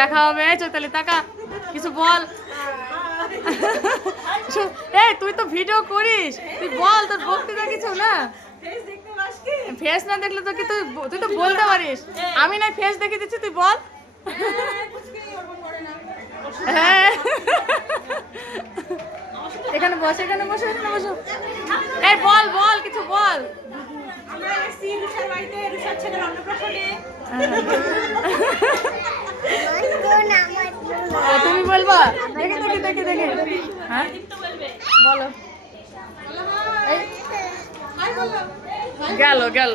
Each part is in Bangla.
দেখা হবে। চৈতালি টাকা কিছু বল। এই তুই তো ভিডিও করিস, তুই বল তোর বক্তৃতা কিছু না। ফেস না দেখলে তো কি তুই তুই তো বলতে পারিস। আমি না ফেস দেখে দিচ্ছি, তুই বল। হ্যাঁ এখানে বস, এখানে বসো, এখানে বসো। এই বল বল কিছু বল। তুমি বলবা? দেখে দেখে দেখে দেখে হ্যাঁ বলো। গেল গেল।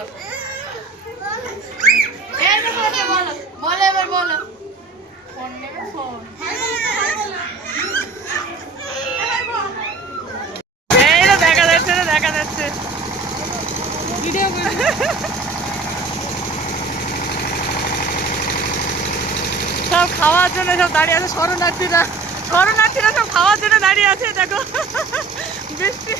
বলো এবার বলো। ফোন নেবে ফোন। এই তো দেখা যাচ্ছে, দেখা যাচ্ছে ভিডিও। সব খাওয়ার জন্য সব দাঁড়িয়ে আছে শরণার্থীরা। শরণার্থীরা সব খাওয়ার জন্য দাঁড়িয়ে আছে। দেখো বৃষ্টি।